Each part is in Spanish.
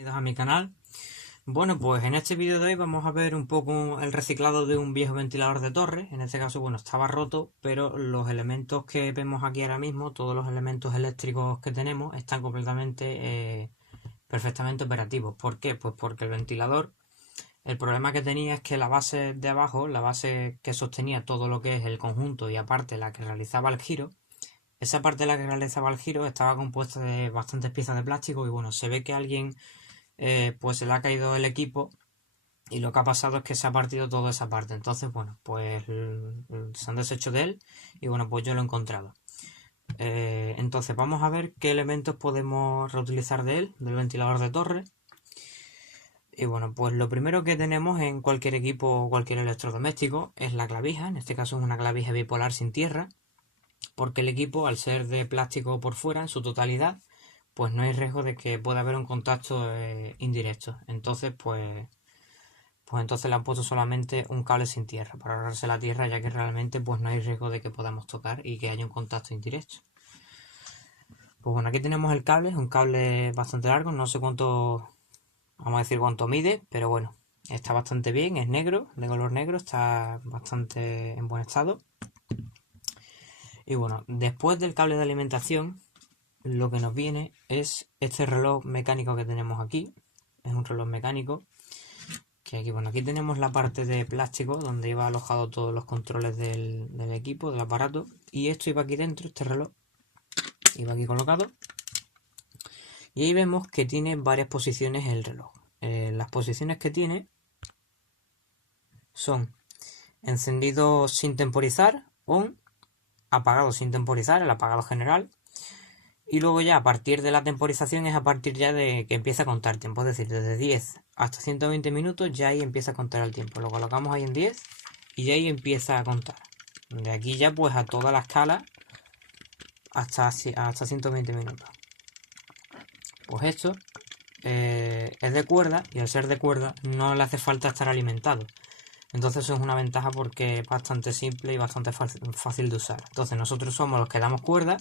Bienvenidos a mi canal. Bueno, pues en este vídeo de hoy vamos a ver un poco el reciclado de un viejo ventilador de torre. En este caso, bueno, estaba roto, pero los elementos que vemos aquí ahora mismo, todos los elementos eléctricos que tenemos, están completamente, perfectamente operativos. ¿Por qué? Pues porque el ventilador, el problema que tenía es que la base de abajo, la base que sostenía todo lo que es el conjunto y aparte la que realizaba el giro, esa parte de la que realizaba el giro estaba compuesta de bastantes piezas de plástico y bueno, se ve que alguien pues se le ha caído el equipo y lo que ha pasado es que se ha partido toda esa parte. Entonces, bueno, pues se han deshecho de él y bueno, pues yo lo he encontrado. Entonces vamos a ver qué elementos podemos reutilizar de él, del ventilador de torre. Y bueno, pues lo primero que tenemos en cualquier equipo o cualquier electrodoméstico es la clavija. En este caso es una clavija bipolar sin tierra, porque el equipo, al ser de plástico por fuera en su totalidad, pues no hay riesgo de que pueda haber un contacto indirecto. Entonces, pues entonces le han puesto solamente un cable sin tierra para ahorrarse la tierra, ya que realmente pues no hay riesgo de que podamos tocar y que haya un contacto indirecto. Pues bueno, aquí tenemos el cable, es un cable bastante largo, no sé cuánto, vamos a decir cuánto mide, pero bueno, está bastante bien, es negro, de color negro, está bastante en buen estado. Y bueno, después del cable de alimentación, lo que nos viene es este reloj mecánico que tenemos aquí. Es un reloj mecánico que aquí, bueno, aquí tenemos la parte de plástico donde iba alojado todos los controles del equipo, del aparato, y esto iba aquí dentro, este reloj iba aquí colocado, y ahí vemos que tiene varias posiciones el reloj. Las posiciones que tiene son encendido sin temporizar, on, apagado sin temporizar, el apagado general, y luego ya a partir de la temporización es a partir ya de que empieza a contar tiempo, es decir, desde 10 hasta 120 minutos ya ahí empieza a contar el tiempo. Lo colocamos ahí en 10 y ya ahí empieza a contar. De aquí ya pues a toda la escala hasta 120 minutos. Pues esto es de cuerda y al ser de cuerda no le hace falta estar alimentado. Entonces eso es una ventaja porque es bastante simple y bastante fácil de usar. Entonces nosotros somos los que damos cuerda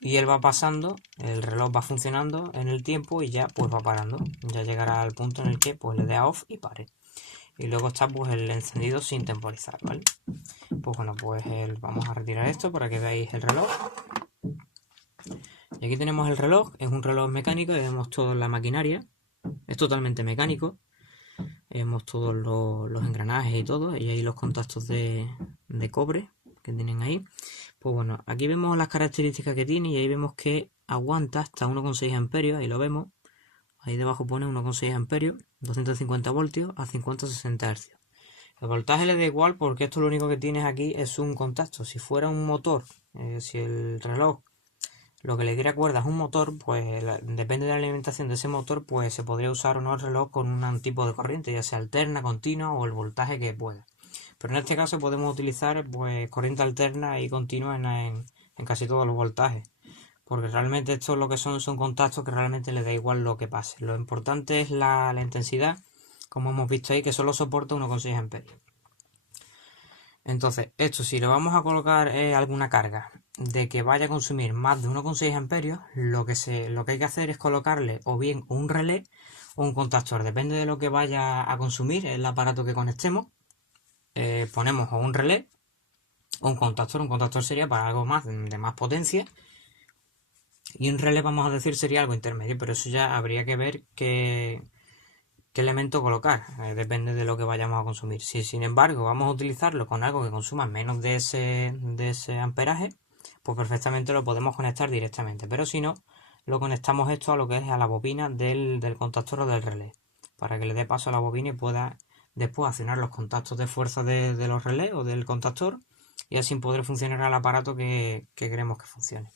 y él va pasando, el reloj va funcionando en el tiempo y ya pues va parando. Ya llegará al punto en el que pues le dé a off y pare. Y luego está pues el encendido sin temporizar, ¿vale? Pues bueno, pues vamos a retirar esto para que veáis el reloj. Y aquí tenemos el reloj, es un reloj mecánico y vemos toda la maquinaria. Es totalmente mecánico. Vemos todos los engranajes y todo, y ahí los contactos de cobre que tienen ahí. Pues bueno, aquí vemos las características que tiene y ahí vemos que aguanta hasta 1,6 amperios, ahí lo vemos. Ahí debajo pone 1,6 amperios, 250 voltios a 50-60 Hz. El voltaje le da igual porque esto lo único que tienes aquí es un contacto. Si fuera un motor, si el reloj lo que le diera cuerda es un motor, pues depende de la alimentación de ese motor, pues se podría usar o no el reloj con un tipo de corriente, ya sea alterna, continua o el voltaje que pueda. Pero en este caso podemos utilizar pues corriente alterna y continua en casi todos los voltajes. Porque realmente esto lo que son contactos que realmente le da igual lo que pase. Lo importante es la intensidad, como hemos visto ahí, que solo soporta 1,6 amperios. Entonces, esto si le vamos a colocar alguna carga de que vaya a consumir más de 1,6 amperios, lo que hay que hacer es colocarle o bien un relé o un contactor. Depende de lo que vaya a consumir el aparato que conectemos. Ponemos o un relé o un contactor. Un contactor sería para algo más de más potencia. Y un relé, vamos a decir, sería algo intermedio. Pero eso ya habría que ver qué elemento colocar, depende de lo que vayamos a consumir. Si sin embargo vamos a utilizarlo con algo que consuma menos de ese amperaje, pues perfectamente lo podemos conectar directamente, pero si no, lo conectamos esto a lo que es a la bobina del contactor o del relé, para que le dé paso a la bobina y pueda después accionar los contactos de fuerza de los relés o del contactor y así poder funcionar al aparato que queremos que funcione.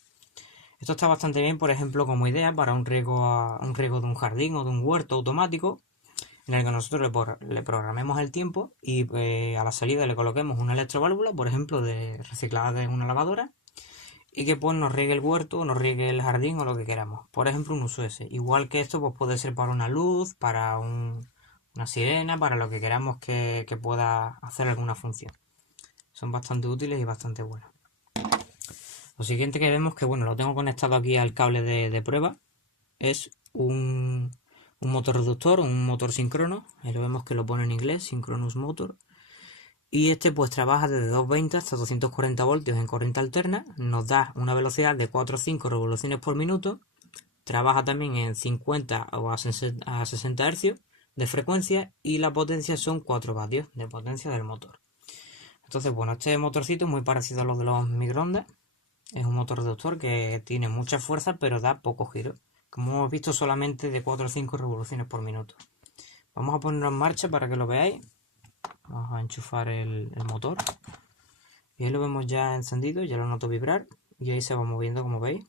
Esto está bastante bien, por ejemplo, como idea para un riego de un jardín o de un huerto automático, en el que nosotros le programemos el tiempo y a la salida le coloquemos una electroválvula, por ejemplo, de reciclada de una lavadora, y que pues nos riegue el huerto, nos riegue el jardín o lo que queramos. Por ejemplo, un uso ese. Igual que esto pues puede ser para una luz, para una sirena, para lo que queramos que pueda hacer alguna función. Son bastante útiles y bastante buenos. Lo siguiente que vemos, que bueno, lo tengo conectado aquí al cable de prueba, es un un motor reductor, un motor síncrono. Ahí lo vemos que lo pone en inglés, Synchronous Motor. Y este pues trabaja desde 220 hasta 240 voltios en corriente alterna. Nos da una velocidad de 4 o 5 revoluciones por minuto. Trabaja también en 50 o a 60 Hz de frecuencia. Y la potencia son 4 vatios de potencia del motor. Entonces, bueno, este motorcito es muy parecido a los de los microondas. Es un motor reductor que tiene mucha fuerza, pero da poco giro. Como hemos visto, solamente de 4 o 5 revoluciones por minuto. Vamos a ponerlo en marcha para que lo veáis. Vamos a enchufar el motor. Y ahí lo vemos ya encendido, ya lo noto vibrar. Y ahí se va moviendo, como veis.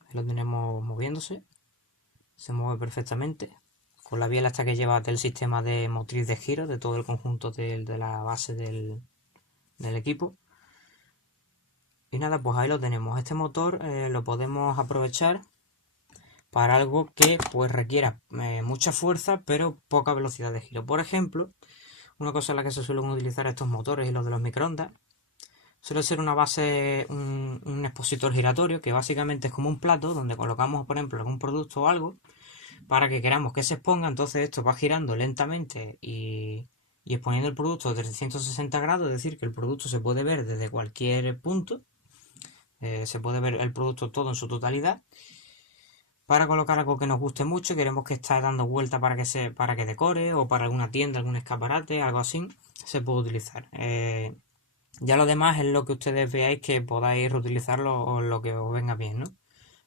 Ahí lo tenemos moviéndose. Se mueve perfectamente. Con la biela hasta que lleva del sistema de motriz de giro, de todo el conjunto de la base del equipo. Y nada, pues ahí lo tenemos. Este motor lo podemos aprovechar para algo que pues requiera mucha fuerza pero poca velocidad de giro. Por ejemplo, una cosa en la que se suelen utilizar estos motores y los de los microondas suele ser una base, un expositor giratorio, que básicamente es como un plato donde colocamos, por ejemplo, algún producto o algo para que queramos que se exponga. Entonces esto va girando lentamente y exponiendo el producto desde 360 grados, es decir, que el producto se puede ver desde cualquier punto. Se puede ver el producto todo en su totalidad. Para colocar algo que nos guste mucho, queremos que esté dando vuelta para que decore, o para alguna tienda, algún escaparate, algo así, se puede utilizar. Ya lo demás es lo que ustedes veáis que podáis reutilizarlo o lo que os venga bien, ¿no?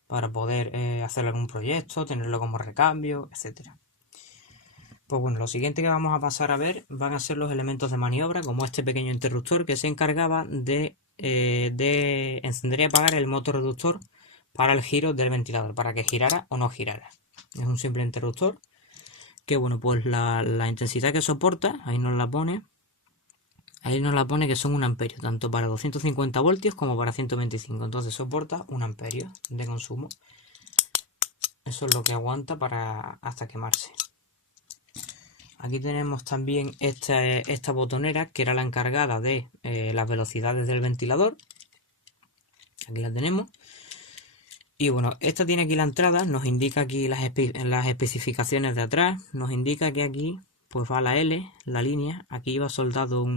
Para poder hacer algún proyecto, tenerlo como recambio, etcétera. Pues bueno, lo siguiente que vamos a pasar a ver van a ser los elementos de maniobra, como este pequeño interruptor que se encargaba de encender y apagar el motor reductor para el giro del ventilador, para que girara o no girara. Es un simple interruptor que, bueno, pues la intensidad que soporta, ahí nos la pone que son 1 amperio, tanto para 250 voltios como para 125, entonces soporta 1 amperio de consumo. Eso es lo que aguanta hasta quemarse. Aquí tenemos también esta botonera, que era la encargada de las velocidades del ventilador. Aquí la tenemos. Y bueno, esta tiene aquí la entrada, nos indica aquí las especificaciones de atrás. Nos indica que aquí pues va la L, la línea. Aquí va soldado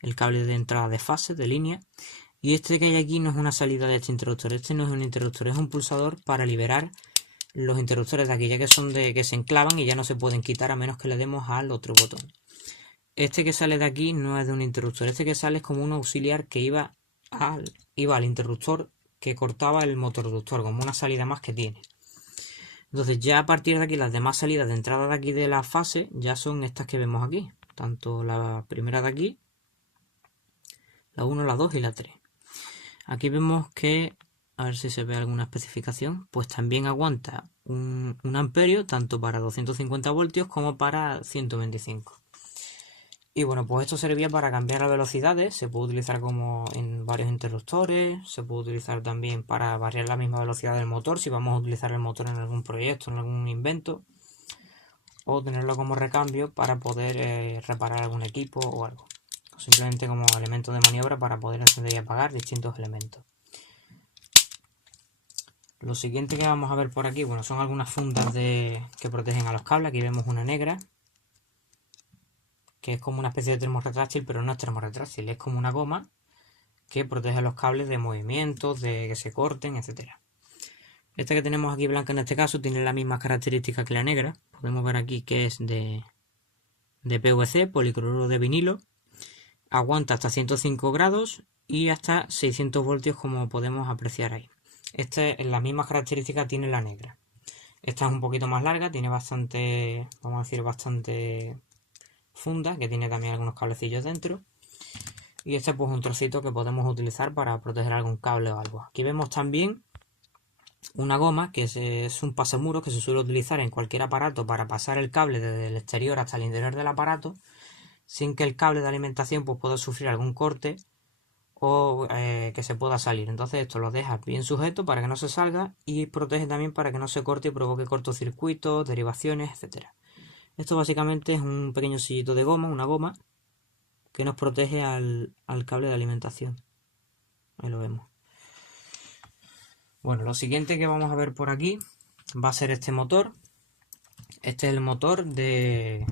el cable de entrada de fase, de línea. Y este que hay aquí no es una salida de este interruptor. Este no es un interruptor, es un pulsador para liberar los interruptores de aquí, ya que son que se enclavan y ya no se pueden quitar a menos que le demos al otro botón. Este que sale de aquí no es de un interruptor, este que sale es como un auxiliar que iba al interruptor que cortaba el motor reductor, como una salida más que tiene. Entonces ya a partir de aquí las demás salidas de entrada de aquí de la fase ya son estas que vemos aquí, tanto la primera de aquí, la 1, la 2 y la 3. Aquí vemos que, a ver si se ve alguna especificación, pues también aguanta un amperio tanto para 250 voltios como para 125. Y bueno, pues esto servía para cambiar las velocidades, se puede utilizar como en varios interruptores, se puede utilizar también para variar la misma velocidad del motor si vamos a utilizar el motor en algún proyecto, en algún invento, o tenerlo como recambio para poder reparar algún equipo o algo. O simplemente como elemento de maniobra para poder encender y apagar distintos elementos. Lo siguiente que vamos a ver por aquí, bueno, son algunas fundas que protegen a los cables. Aquí vemos una negra, que es como una especie de termorretráctil, pero no es termorretráctil, es como una goma que protege los cables de movimientos, de que se corten, etcétera. Esta que tenemos aquí blanca en este caso tiene las mismas características que la negra. Podemos ver aquí que es de PVC, policloruro de vinilo. Aguanta hasta 105 grados y hasta 600 voltios, como podemos apreciar ahí. Las mismas características tiene la negra. Esta es un poquito más larga, tiene bastante, vamos a decir, bastante funda, que tiene también algunos cablecillos dentro. Y este pues un trocito que podemos utilizar para proteger algún cable o algo. Aquí vemos también una goma que es un pasamuros que se suele utilizar en cualquier aparato para pasar el cable desde el exterior hasta el interior del aparato sin que el cable de alimentación pues pueda sufrir algún corte o que se pueda salir. Entonces esto lo deja bien sujeto para que no se salga y protege también para que no se corte y provoque cortocircuitos, derivaciones, etcétera. Esto básicamente es un pequeño sillito de goma, una goma que nos protege al cable de alimentación. Ahí lo vemos. Bueno, lo siguiente que vamos a ver por aquí va a ser este motor. Este es el motor en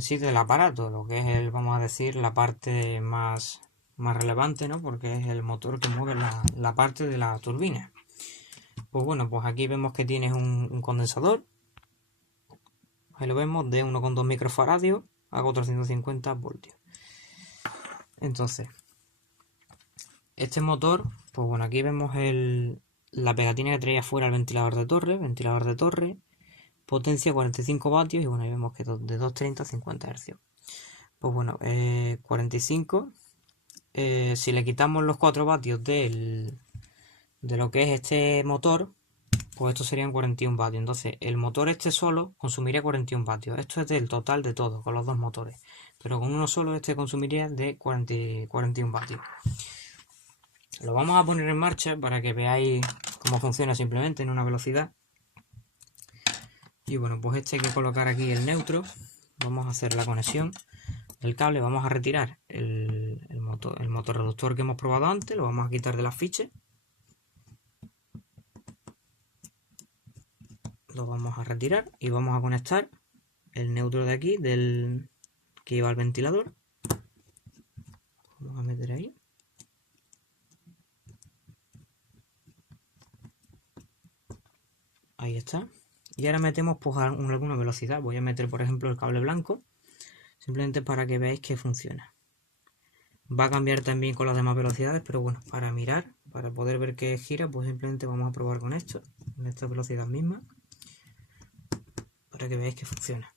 sí del aparato, lo que es vamos a decir, la parte más relevante, ¿no? Porque es el motor que mueve la parte de la turbina. Pues bueno, pues aquí vemos que tienes un condensador. Ahí lo vemos, de 1,2 microfaradios a 450 voltios. Entonces, este motor, pues bueno, aquí vemos la pegatina que traía fuera el ventilador de torre, potencia 45 vatios y bueno, ahí vemos que de 230 a 50 Hz. Pues bueno, 45, si le quitamos los 4 vatios de lo que es este motor, pues estos serían 41 vatios. Entonces, el motor este solo consumiría 41 vatios. Esto es del total de todo, con los dos motores. Pero con uno solo este consumiría de 41 vatios. Lo vamos a poner en marcha para que veáis cómo funciona simplemente en una velocidad. Y bueno, pues este hay que colocar aquí el neutro. Vamos a hacer la conexión del cable. Vamos a retirar el motor reductor que hemos probado antes. Lo vamos a quitar de las fichas. Lo vamos a retirar y vamos a conectar el neutro de aquí que lleva al ventilador. Vamos a meter ahí. Ahí está. Y ahora metemos pues alguna velocidad. Voy a meter por ejemplo el cable blanco, simplemente para que veáis que funciona. Va a cambiar también con las demás velocidades, pero bueno, para mirar, para poder ver que gira, pues simplemente vamos a probar con esto, en esta velocidad misma, para que veáis que funciona.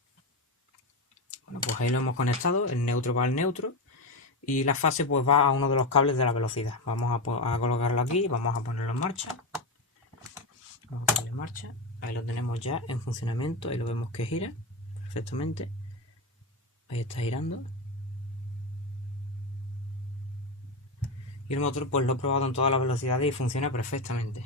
Bueno, pues ahí lo hemos conectado, el neutro va al neutro y la fase pues va a uno de los cables de la velocidad. Vamos a colocarlo aquí, vamos a ponerlo en marcha. Vamos a darle marcha. Ahí lo tenemos ya en funcionamiento, ahí lo vemos que gira perfectamente. Ahí está girando. Y el motor pues lo he probado en todas las velocidades y funciona perfectamente.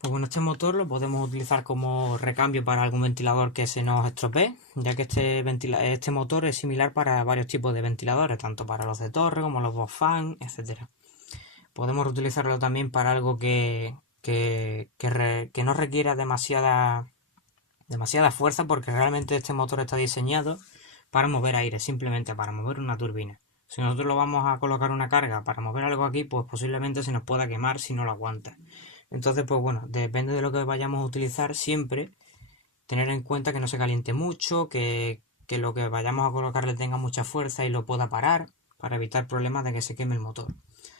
Pues bueno, este motor lo podemos utilizar como recambio para algún ventilador que se nos estropee, ya que este motor es similar para varios tipos de ventiladores, tanto para los de torre como los box fan, etc. Podemos utilizarlo también para algo que no requiera demasiada fuerza, porque realmente este motor está diseñado para mover aire, simplemente para mover una turbina. Si nosotros lo vamos a colocar una carga para mover algo aquí, pues posiblemente se nos pueda quemar si no lo aguanta. Entonces, pues bueno, depende de lo que vayamos a utilizar, siempre tener en cuenta que no se caliente mucho, que lo que vayamos a colocarle tenga mucha fuerza y lo pueda parar, para evitar problemas de que se queme el motor.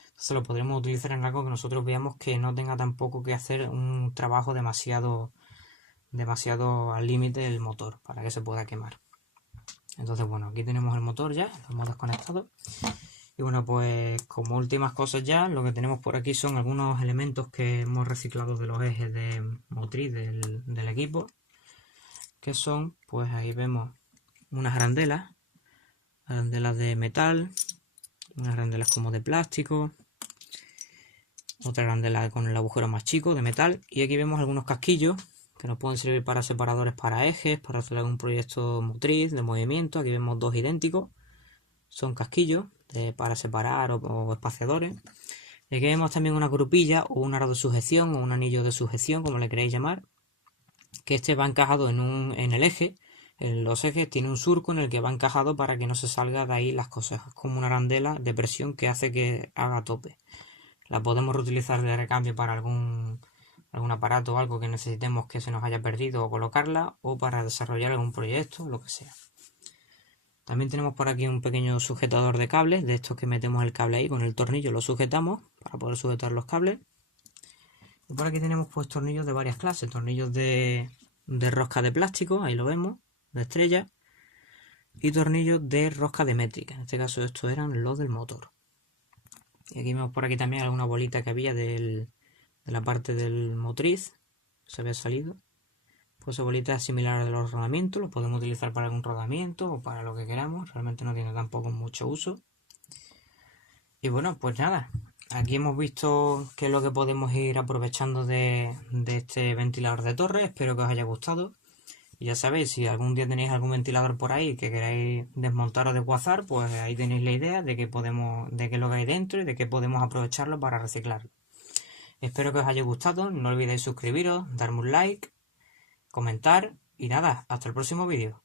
Entonces lo podremos utilizar en algo que nosotros veamos que no tenga tampoco que hacer un trabajo demasiado al límite del motor, para que se pueda quemar. Entonces, bueno, aquí tenemos el motor ya, lo hemos desconectado. Y bueno, pues como últimas cosas ya, lo que tenemos por aquí son algunos elementos que hemos reciclado de los ejes de motriz del equipo, que son, pues ahí vemos unas arandelas de metal, unas arandelas como de plástico, otra arandela con el agujero más chico de metal, y aquí vemos algunos casquillos que nos pueden servir para separadores para ejes, para hacer algún proyecto motriz de movimiento. Aquí vemos dos idénticos, son casquillos para separar o espaciadores. Y aquí vemos también una grupilla o un aro de sujeción o un anillo de sujeción, como le queréis llamar, que este va encajado en el eje. En los ejes tiene un surco en el que va encajado para que no se salga de ahí las cosas. Es como una arandela de presión que hace que haga tope. La podemos reutilizar de recambio para algún aparato o algo que necesitemos que se nos haya perdido, o colocarla, o para desarrollar algún proyecto, lo que sea. También tenemos por aquí un pequeño sujetador de cables, de estos que metemos el cable ahí, con el tornillo lo sujetamos para poder sujetar los cables. Y por aquí tenemos pues tornillos de varias clases, tornillos de rosca de plástico, ahí lo vemos, de estrella, y tornillos de rosca de métrica. En este caso estos eran los del motor. Y aquí vemos por aquí también alguna bolita que había de la parte del motriz, se había salido. Pues esa bolita es similar a los rodamientos, lo podemos utilizar para algún rodamiento o para lo que queramos, realmente no tiene tampoco mucho uso. Y bueno, pues nada, aquí hemos visto qué es lo que podemos ir aprovechando de este ventilador de torre. Espero que os haya gustado. Y ya sabéis, si algún día tenéis algún ventilador por ahí que queráis desmontar o desguazar, pues ahí tenéis la idea de qué es lo que hay dentro y de qué podemos aprovecharlo para reciclarlo. Espero que os haya gustado, no olvidéis suscribiros, darme un like, comentar y nada, hasta el próximo vídeo.